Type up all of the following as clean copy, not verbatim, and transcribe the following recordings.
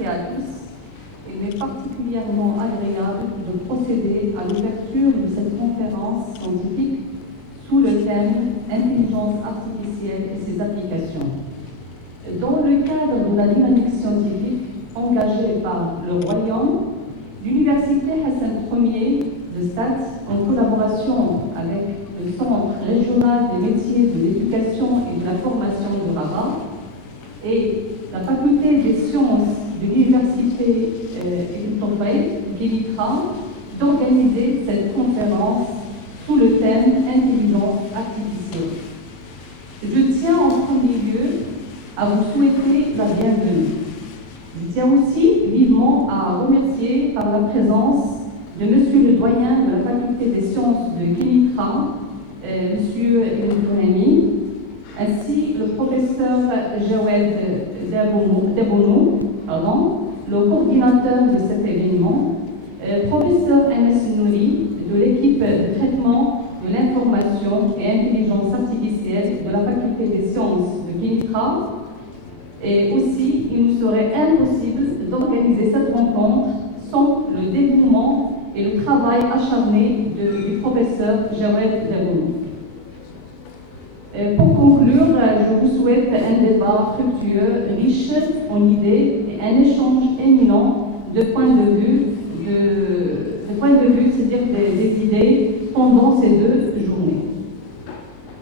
et à tous. Il m'est particulièrement agréable de procéder à l'ouverture de cette conférence scientifique sous le thème « Intelligence artificielle et ses applications ». Dans le cadre de la dynamique scientifique engagée par le Royaume, l'Université Hassan Ier de Stade, en collaboration avec le Centre régional des métiers de l'éducation et de la formation de Rabat et la Faculté des sciences de l'Université Ibn Tufayl, Guémitra, d'organiser cette conférence sous le thème « Intelligence artificielle ». Je tiens en premier lieu à vous souhaiter la bienvenue. Je tiens aussi vivement à remercier par la présence de Monsieur le doyen de la Faculté des sciences de Guémitra, Monsieur Ibrahimi, ainsi le professeur Jawed Debounou, le coordinateur de cet événement, professeur Anas Nouri de l'équipe de traitement de l'information et intelligence artificielle de la Faculté des sciences de Guémitra. Et aussi, il nous serait impossible d'organiser cette rencontre sans le dévouement et le travail acharné du professeur Jawed Debounou. Pour conclure, je vous souhaite un débat fructueux, riche en idées et un échange éminent de points de vue, c'est-à-dire des idées pendant ces 2 journées.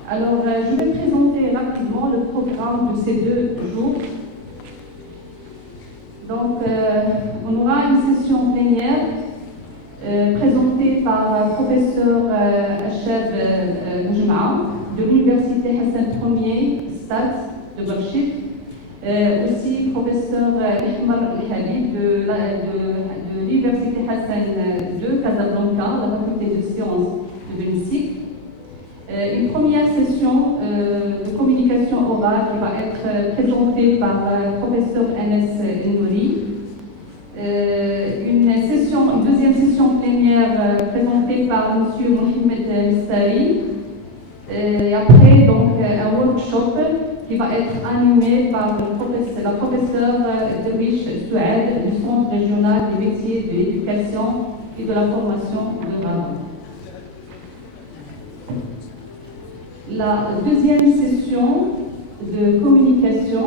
Alors, je vais présenter rapidement le programme de ces 2 jours. Donc, on aura une session plénière présentée par le professeur Achab Boujma de l'Université Hassan Ier, Stade de Berchid, aussi professeur Ihmar El-Habib de l'Université Hassan de Casablanca, la Faculté de sciences de Benisik. Une première session de communication orale qui va être présentée par le professeur Anas Nouri. Une deuxième session plénière présentée par M. Mohamed Mistari. Et après, donc, un workshop qui va être animé par la professeure Derwish Souad du Centre régional des métiers de l'éducation et de la formation de Rabat. La deuxième session de communication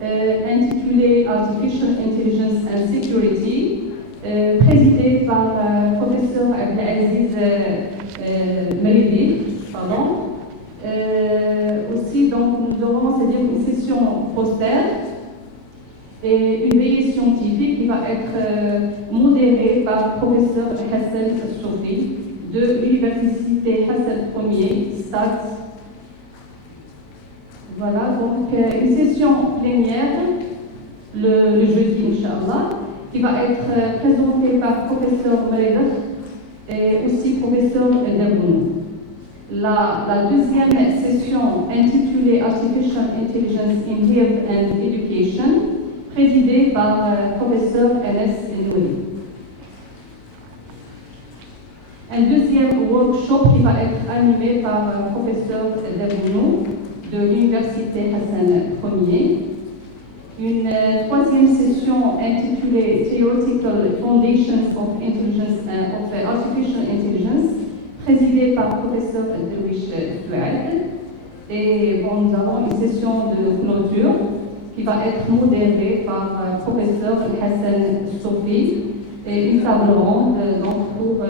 intitulée Artificial Intelligence and Security, présidée par le professeur Abdelaziz Meridi. Aussi, donc, nous aurons, c'est-à-dire une session poster et une veillée scientifique qui va être modérée par le professeur Hassan Soufi de l'Université Hassan Ier, Stade. Voilà, donc une session plénière le jeudi, Inch'Allah, qui va être présentée par le professeur Maredat et aussi professeur Debounou. La deuxième session intitulée Artificial Intelligence in Health and Education, présidée par le professeur Anas Nouri. Un deuxième workshop qui va être animé par le professeur Debounou de l'Université Hassan Ier. Une troisième session intitulée Theoretical Foundations of Artificial Intelligence, présidée par le professeur Derwish Souad. Et bon, nous avons une session de clôture qui va être modérée par le professeur Hassan Soufi et une table ronde donc, pour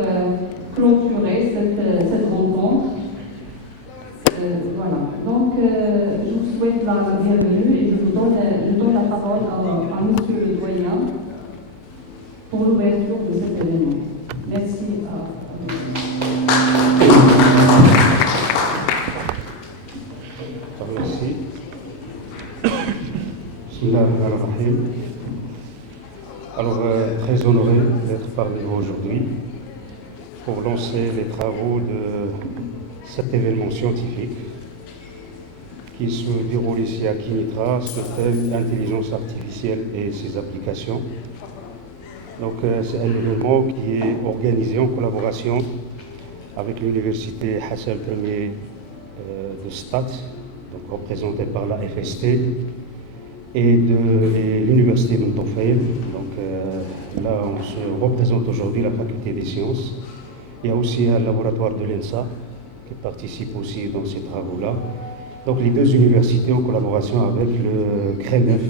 clôturer cette rencontre. Voilà. Donc, je vous souhaite la bienvenue et je donne la parole à monsieur le doyen pour l'ouverture de cet événement. Merci à vous. Merci. Bismillahirrahmanirrahim. Alors, très honoré d'être parmi vous aujourd'hui pour lancer les travaux de cet événement scientifique qui se déroule ici à Guémitra sur le thème intelligence artificielle et ses applications. Donc c'est un événement qui est organisé en collaboration avec l'université Hassan Ier de Stade, donc représentée par la FST, et l'Université de Montpellier. Donc là, on se représente aujourd'hui la faculté des sciences. Il y a aussi un laboratoire de l'ENSA qui participe aussi dans ces travaux-là. Donc les deux universités en collaboration avec le CRENEF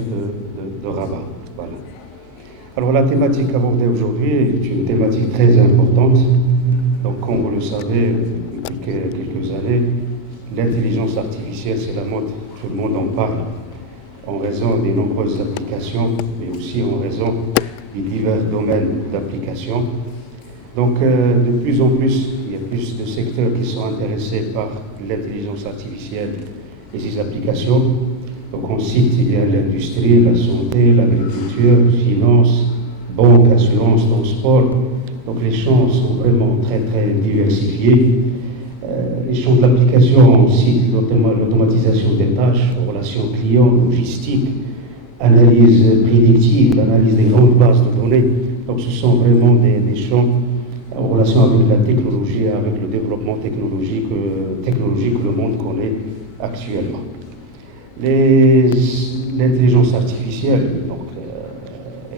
de Rabat. Voilà. Alors la thématique abordée aujourd'hui est une thématique très importante. Donc comme vous le savez, depuis quelques années, l'intelligence artificielle, c'est la mode, tout le monde en parle, en raison des nombreuses applications, mais aussi en raison des divers domaines d'application. Donc de plus en plus, il y a plus de secteurs qui sont intéressés par l'intelligence artificielle et ses applications. Donc on cite, il y a l'industrie, la santé, l'agriculture, finance, banque, assurance, transport. Donc les champs sont vraiment très très diversifiés. Les champs de l'application, on cite l'automatisation des tâches, relations clients, logistique, analyse prédictive, analyse des grandes bases de données. Donc ce sont vraiment des champs en relation avec la technologie, avec le développement technologique que le monde connaît actuellement. L'intelligence artificielle, donc,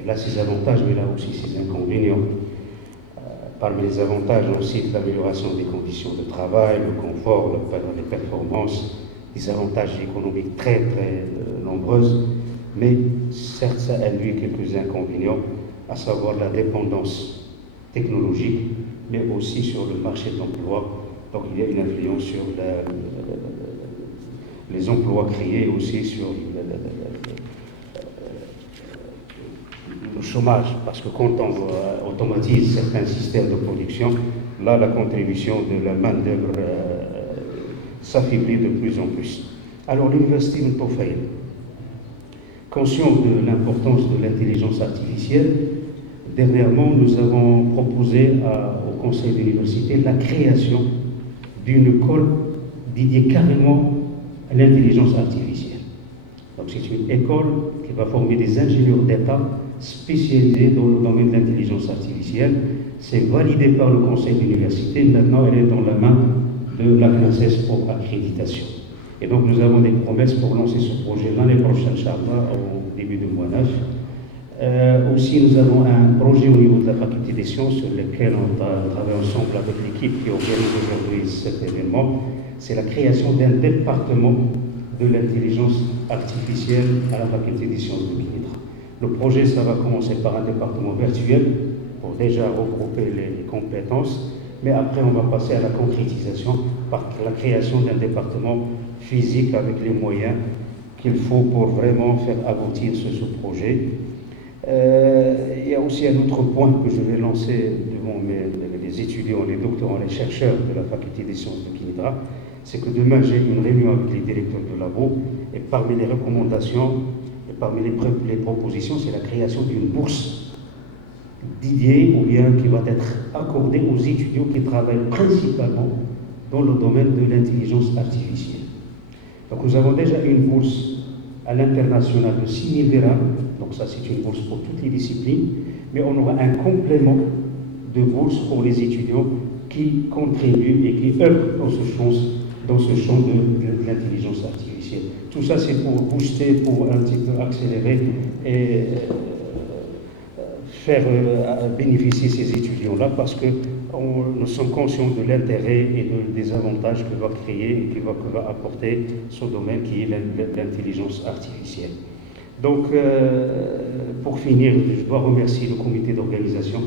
elle a ses avantages, mais elle a aussi ses inconvénients. Parmi les avantages, on cite l'amélioration des conditions de travail, le confort, les performances, des avantages économiques très très nombreuses, mais certes ça induit quelques inconvénients, à savoir la dépendance technologique, mais aussi sur le marché de l'emploi. Donc il y a une influence sur les emplois créés, aussi sur le chômage, parce que quand on automatise certains systèmes de production, là la contribution de la main-d'œuvre s'affaiblit de plus en plus. Alors l'Université de Montpellier, conscient de l'importance de l'intelligence artificielle, dernièrement nous avons proposé au conseil d'université la création d'une école dédiée carrément à l'intelligence artificielle. Donc c'est une école qui va former des ingénieurs d'État spécialisés dans le domaine de l'intelligence artificielle. C'est validé par le conseil d'université. Maintenant, elle est dans la main de la CNSS pour accréditation. Et donc, nous avons des promesses pour lancer ce projet l'année prochaine, Inch'Allah, au début du mois 9. Aussi, nous avons un projet au niveau de la faculté des sciences sur lequel on travaille ensemble avec l'équipe qui organise aujourd'hui cet événement. C'est la création d'un département de l'intelligence artificielle à la faculté des sciences de Kinitra. Le projet, ça va commencer par un département virtuel pour déjà regrouper les compétences, mais après on va passer à la concrétisation par la création d'un département physique avec les moyens qu'il faut pour vraiment faire aboutir ce projet. Il y a aussi un autre point que je vais lancer devant les étudiants, les doctorants, les chercheurs de la faculté des sciences de Kinitra, c'est que demain j'ai une réunion avec les directeurs de labo et parmi les recommandations et parmi les propositions, c'est la création d'une bourse dédiée ou bien qui va être accordée aux étudiants qui travaillent principalement dans le domaine de l'intelligence artificielle. Donc nous avons déjà une bourse à l'international de 6 000 dirhams, donc ça c'est une bourse pour toutes les disciplines, mais on aura un complément de bourse pour les étudiants qui contribuent et qui œuvrent dans ce champ de l'intelligence artificielle. Tout ça c'est pour booster, pour un petit peu accélérer et faire bénéficier ces étudiants-là parce que nous sommes conscients de l'intérêt et des avantages que va créer et que va apporter ce domaine qui est l'intelligence artificielle. Donc, pour finir, je dois remercier le comité d'organisation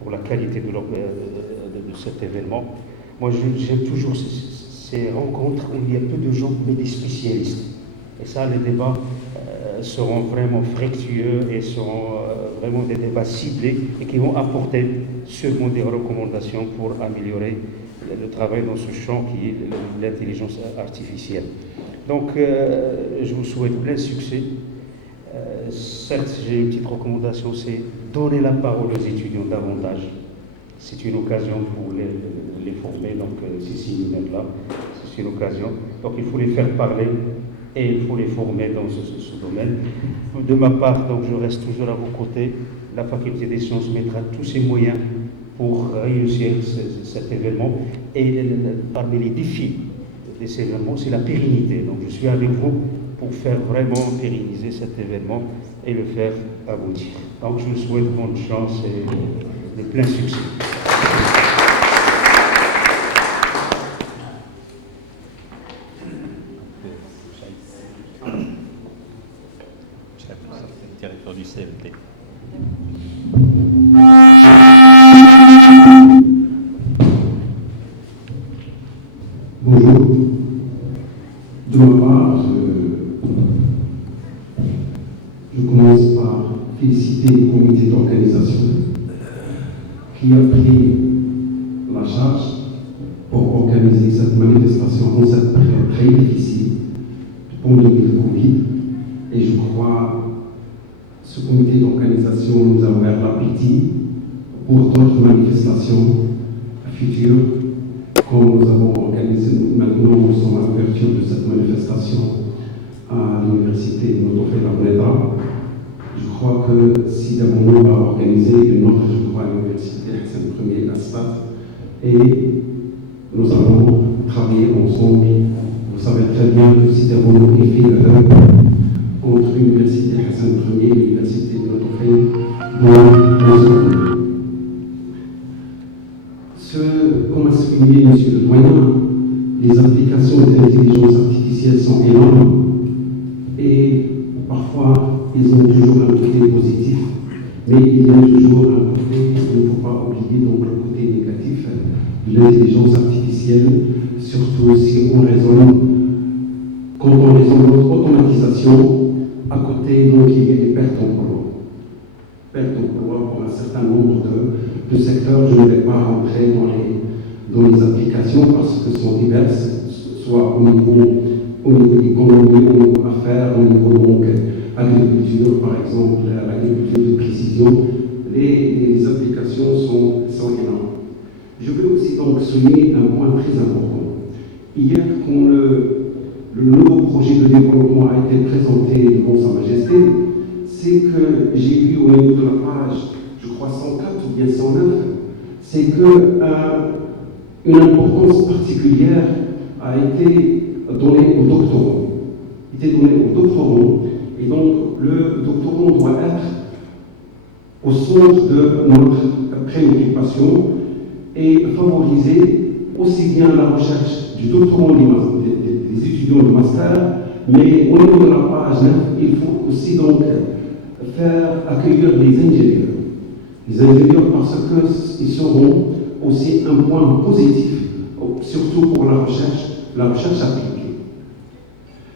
pour la qualité de cet événement. Moi, j'aime toujours ces rencontres où il y a peu de gens, mais des spécialistes. Et ça, les débats seront vraiment fructueux et seront vraiment des débats ciblés et qui vont apporter sûrement des recommandations pour améliorer le travail dans ce champ qui est l'intelligence artificielle. Donc, je vous souhaite plein succès. Certes, j'ai une petite recommandation, c'est donner la parole aux étudiants davantage. C'est une occasion pour les former, donc ces séminaires-là, c'est une occasion. Donc, il faut les faire parler et il faut les former dans ce domaine. De ma part, donc, je reste toujours à vos côtés. La faculté des sciences mettra tous ses moyens pour réussir cet événement. Et parmi les défis de cet événement, c'est la pérennité. Donc, je suis avec vous pour faire vraiment pérenniser cet événement et le faire aboutir. Donc je vous souhaite bonne chance et de plein succès. Directeur du CMT. Bonjour. De ma part, je commence par féliciter le comité d'organisation qui a pris la charge pour organiser cette manifestation en cette période très difficile de pandémie de Covid. Et je crois que ce comité d'organisation nous a ouvert l'appétit pour d'autres manifestations futures. Comme nous avons organisé, maintenant nous sommes à l'ouverture de cette manifestation à l'université Notofé-Larneda. Je crois que si Dabono va organiser une autre, je crois, à l'université Hassan Ier à Stade, et nous allons travailler ensemble. Vous savez très bien que si Dabono est fait le hub entre l'université Hassan Ier et l'université Notofé dans nos comme a souligné M. le Doyen, les applications de l'intelligence artificielle sont énormes et parfois ils ont toujours un côté positif, mais il y a toujours un côté, il ne faut pas oublier donc le côté négatif de l'intelligence artificielle, surtout si on raisonne, quand on raisonne l'automatisation, à côté donc il y a des pertes d'emploi. Pertes d'emploi pour un certain nombre de secteurs. Je ne vais pas rentrer dans les applications parce que sont diverses, soit au niveau économie, au niveau affaires, au niveau donc agriculture, par exemple, l'agriculture de précision. Les applications sont énormes. Je veux aussi donc souligner un point très important. Hier, quand le nouveau projet de développement a été présenté devant Sa Majesté, c'est que j'ai vu au niveau de la page, je crois 104 ou bien 109, c'est que une importance particulière a été donnée aux doctorants. Et donc le doctorant doit être au centre de notre préoccupation et favoriser aussi bien la recherche du doctorant des étudiants de master, mais au niveau de la page 9, il faut aussi donc faire accueillir les ingénieurs. Les ingénieurs parce qu'ils seront aussi un point positif, surtout pour la recherche appliquée.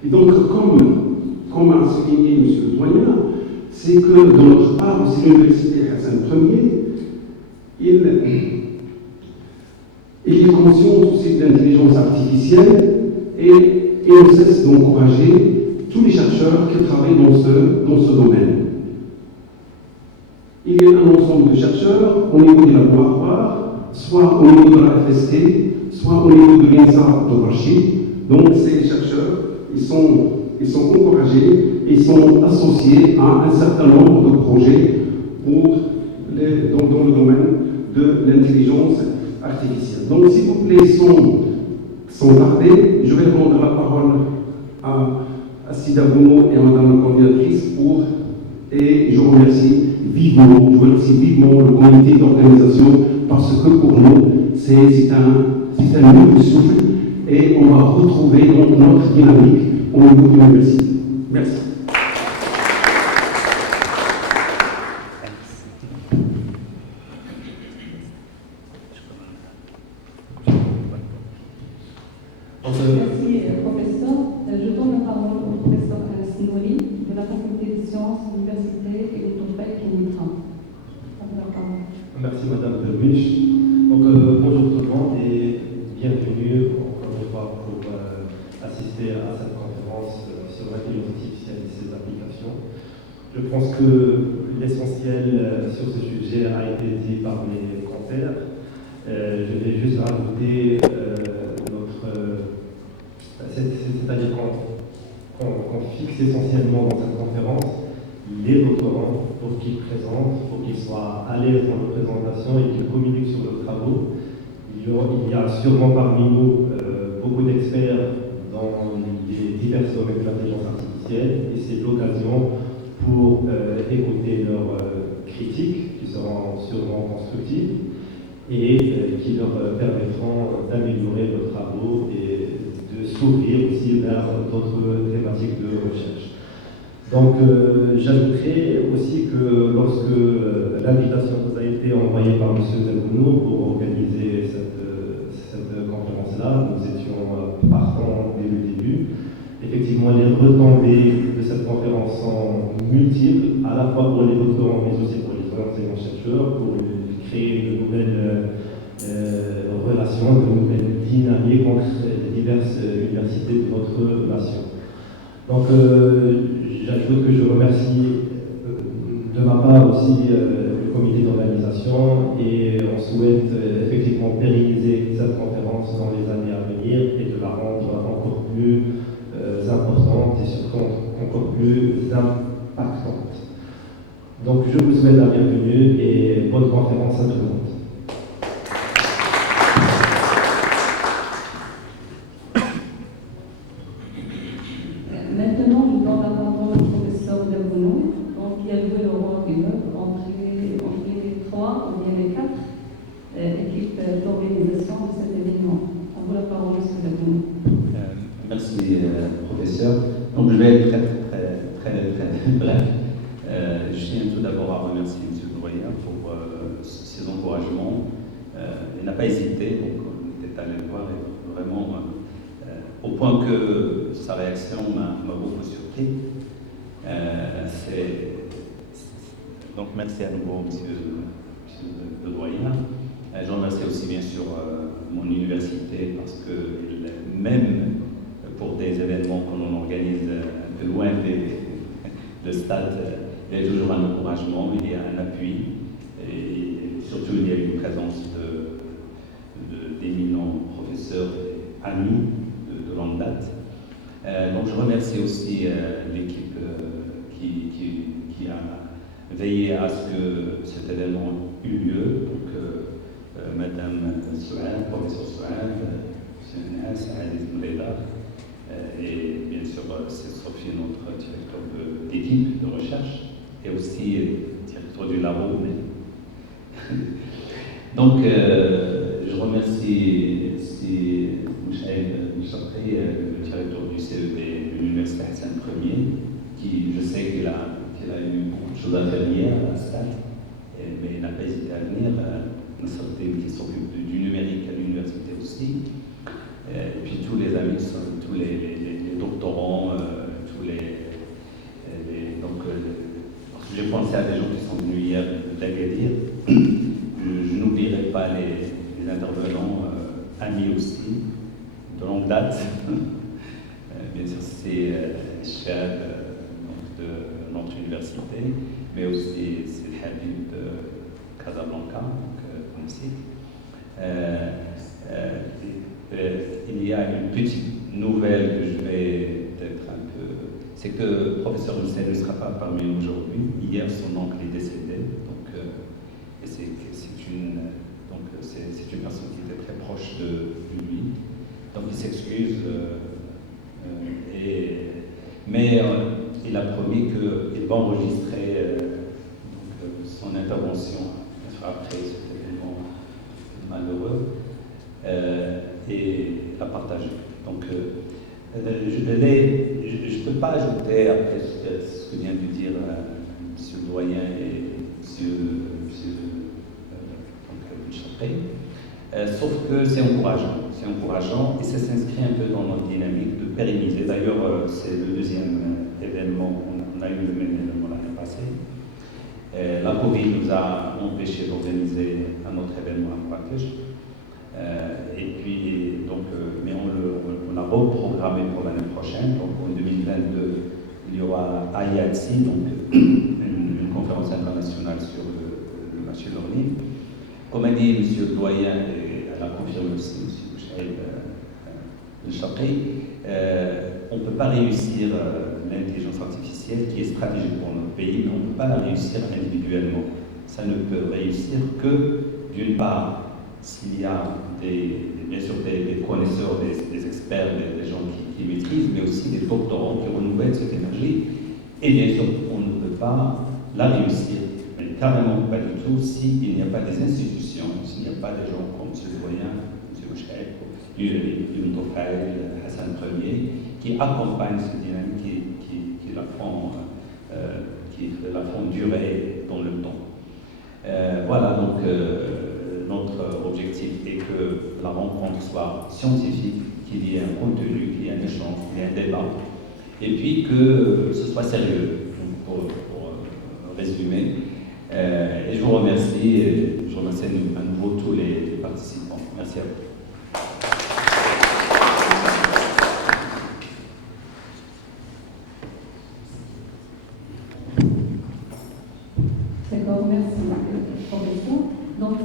Et donc, comme a souligné M. le Doyen, c'est que de notre part, aussi l'université Hassan Ier, il est conscient aussi de l'intelligence artificielle et il ne cesse d'encourager tous les chercheurs qui travaillent dans ce domaine. Il y a un ensemble de chercheurs au niveau des laboratoires, soit au niveau de la FST, soit au niveau de l'INSA de Rachid. Donc ces chercheurs, ils sont encouragés, ils sont associés à un certain nombre de projets dans le domaine de l'intelligence artificielle. Donc s'il vous plaît, sans tarder, je vais rendre la parole à Sida Bruno et à Madame la coordinatrice et je remercie vivement le comité d'organisation parce que pour nous, c'est un nouveau souffle et on va retrouver donc notre dynamique au niveau de l'université. Merci. Merci, professeur. Je donne la parole au professeur Sinouri de la faculté des sciences, université et autoprès Kenitra. Merci Madame Derwish. Donc bonjour tout le monde et bienvenue encore une fois pour assister à cette conférence sur l'intelligence artificielle et ses applications. Je pense que l'essentiel sur ce sujet a été dit par mes confrères. Je vais juste rajouter c'est-à-dire qu'on fixe essentiellement dans cette conférence les doctorants pour qu'ils présentent, pour qu'ils soient à l'aise dans leur présentation et qu'ils communiquent sur leurs travaux. Il y a sûrement parmi nous beaucoup d'experts dans les divers domaines de l'intelligence artificielle. artificielle et c'est l'occasion pour écouter leurs critiques qui seront sûrement constructives et qui leur permettront d'améliorer leurs travaux et de s'ouvrir aussi vers d'autres thématiques de recherche. Donc j'ajouterai aussi que lorsque l'invitation nous a été envoyée par M. Delgouno pour organiser cette conférence-là, nous étions partants dès le début. Effectivement, les retombées de cette conférence sont multiples, à la fois pour les doctorants, mais aussi pour les enseignants-chercheurs, pour créer de nouvelles relations, de nouvelles dynamiques entre les diverses universités de notre nation. Donc, j'ajoute que je remercie de ma part aussi le comité d'organisation et on souhaite effectivement pérenniser cette conférence dans les années à venir et de la rendre encore plus importante et surtout encore plus impactante. Donc je vous souhaite la bienvenue et bonne conférence à tout le monde. Maintenant, je donne la parole au professeur Delgouno, qui a joué le rôle du hub entre les 3 ou bien les 4 équipes d'organisation de cet événement. On vous la parole, M. Delgouno. Merci, professeur. Donc, je vais être très bref. Je tiens tout d'abord à remercier M. le doyen pour ses encouragements. Il n'a pas hésité, donc on était allé le voir et vraiment, au point que sa réaction m'a beaucoup surpris. Donc, merci à nouveau, M. le doyen. Je remercie aussi, bien sûr, mon université parce que même pour des événements que l'on organise un peu loin de stade, il y a toujours un encouragement, il y a un appui et surtout il y a une présence d'éminents professeurs et amis de longue date. Donc je remercie aussi l'équipe qui a veillé à ce que cet événement eut lieu. Donc Madame Souad, professeur Souad, Saad Ismaïla, et bien sûr c'est Sophie, notre directeur d'équipe de recherche, et aussi directeur du labo. Donc je remercie Mouchaïd Mouchakri, le directeur du CEB de l'Université Hassan Ier, qui je sais qu'il a eu beaucoup de choses à faire hier à la salle, mais il n'a pas hésité à venir. Nassaddin qui s'occupe du numérique à l'université aussi, et puis tous les amis, tous les doctorants, parce que j'ai pensé à des gens qui sont venus hier d'Agadir. Je n'oublierai pas les intervenants, amis aussi, de longue date. Bien sûr, c'est Chad de notre université, mais aussi c'est le Habib de Casablanca. Il y a une petite nouvelle que je vais peut-être un peu... C'est que le professeur Hussein ne sera pas parmi nous aujourd'hui. Hier, son oncle est décédé. Donc, c'est une personne qui était très proche de lui. Donc, il s'excuse. Mais il a promis qu'il va enregistrer son intervention après cet événement malheureux et la partager. Donc, je ne peux pas ajouter après ce que vient de dire M. le doyen et M. Mouchakri, sauf que c'est encourageant et ça s'inscrit un peu dans notre dynamique de pérenniser. D'ailleurs, c'est le deuxième événement, on a eu le même événement l'année passée. La Covid nous a empêché d'organiser un autre événement à Marrakech. Et puis, donc, mais on l'a reprogrammé pour l'année prochaine. Donc, en 2022, il y aura IATSI, donc une conférence internationale sur le machine learning. Comme a dit M. le doyen, et elle a confirmé aussi M. Mouchaïd Mouchakri, on ne peut pas réussir l'intelligence artificielle qui est stratégique pour notre pays, mais on ne peut pas la réussir individuellement. Ça ne peut réussir que, d'une part, s'il y a bien sûr des connaisseurs, des experts, des gens qui qui maîtrisent, mais aussi des doctorants qui renouvellent cette énergie. Et bien sûr, on ne peut pas la réussir, mais carrément pas du tout, s'il n'y a pas des institutions, s'il n'y a pas des gens comme M. le doyen, M. Mouchek, Ibn Tofel, Hassan Ier, qui accompagnent cette dynamique, qui la font durer dans le temps. Voilà, donc notre objectif est que la rencontre soit scientifique, qu'il y ait un contenu, qu'il y ait un échange, qu'il y ait un débat, et puis que ce soit sérieux, pour résumer. Et je vous remercie, et je remercie à nouveau tous les participants. Merci à vous. D'accord, merci, professeur. Donc,